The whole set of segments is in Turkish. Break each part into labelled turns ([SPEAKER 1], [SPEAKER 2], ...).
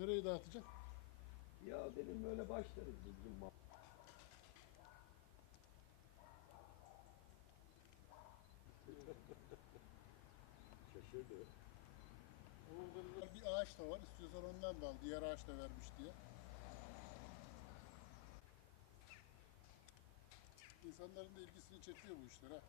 [SPEAKER 1] Nereye dağıtacak?
[SPEAKER 2] Ya dedim böyle başlarız bizim Şaşırdı.
[SPEAKER 1] Bir ağaç da var. İstiyorsan ondan da al. Diğer ağaç da vermiş diye. İnsanların da ilgisini çekiyor bu işler ha.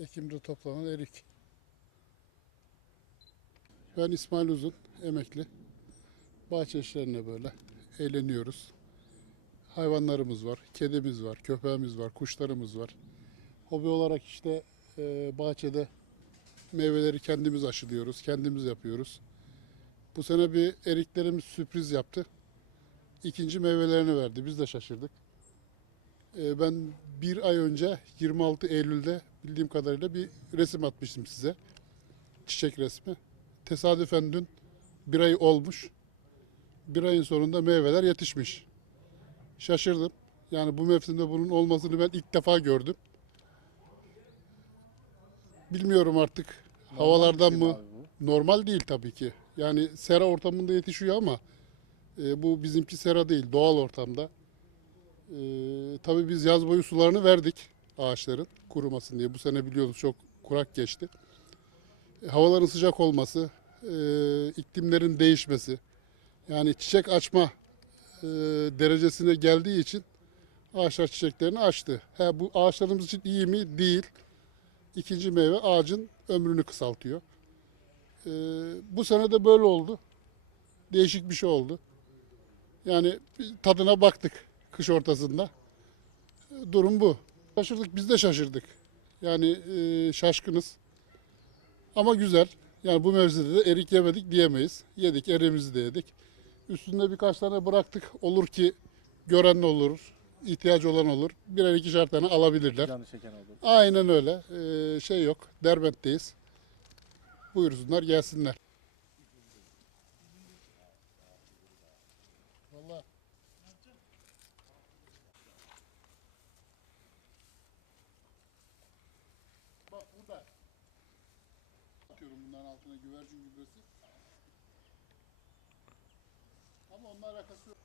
[SPEAKER 1] Ekim'de toplanan erik. Ben İsmail Uzun, emekli. Bahçe işlerine böyle eğleniyoruz. Hayvanlarımız var, kedimiz var, köpeğimiz var, kuşlarımız var. Hobi olarak işte e, bahçede meyveleri kendimiz aşılıyoruz, kendimiz yapıyoruz. Bu sene bir eriklerimiz sürpriz yaptı. İkinci meyvelerini verdi, biz de şaşırdık. E, ben bir ay önce 26 Eylül'de bildiğim kadarıyla bir resim atmıştım size. Çiçek resmi. Tesadüfen dün bir ay olmuş bir ayın sonunda meyveler yetişmiş. Şaşırdım. Yani bu mevsimde bunun olmasını ben ilk defa gördüm. Bilmiyorum artık havalardan mı? Normal değil tabii ki. Yani sera ortamında yetişiyor ama e, bu bizimki sera değil, doğal ortamda. E, tabii biz yaz boyu sularını verdik ağaçların kurumasın diye. Bu sene biliyorsunuz çok kurak geçti. E, havaların sıcak olması, e, iklimlerin değişmesi, yani çiçek açma e, derecesine geldiği için ağaçlar çiçeklerini açtı. Ha, bu ağaçlarımız için iyi mi? Değil. İkinci meyve ağacın ömrünü kısaltıyor. Bu sene de böyle oldu. Değişik bir şey oldu. Yani tadına baktık kış ortasında. Durum bu. Şaşırdık, biz de şaşırdık. Yani e, şaşkınız. Ama güzel. Yani bu mevsimde de erik yemedik diyemeyiz. Yedik, erimizi de yedik. Üstünde birkaç tane bıraktık. Olur ki gören olur, ihtiyacı olan olur. Birer ikişer tane alabilirler.
[SPEAKER 3] Canı çeken olur.
[SPEAKER 1] Aynen öyle. Ee, şey yok. Derbent'teyiz. Buyursunlar gelsinler. Burada. Atıyorum bunların altına güvercin gübresi. Ama onunla alakası yok.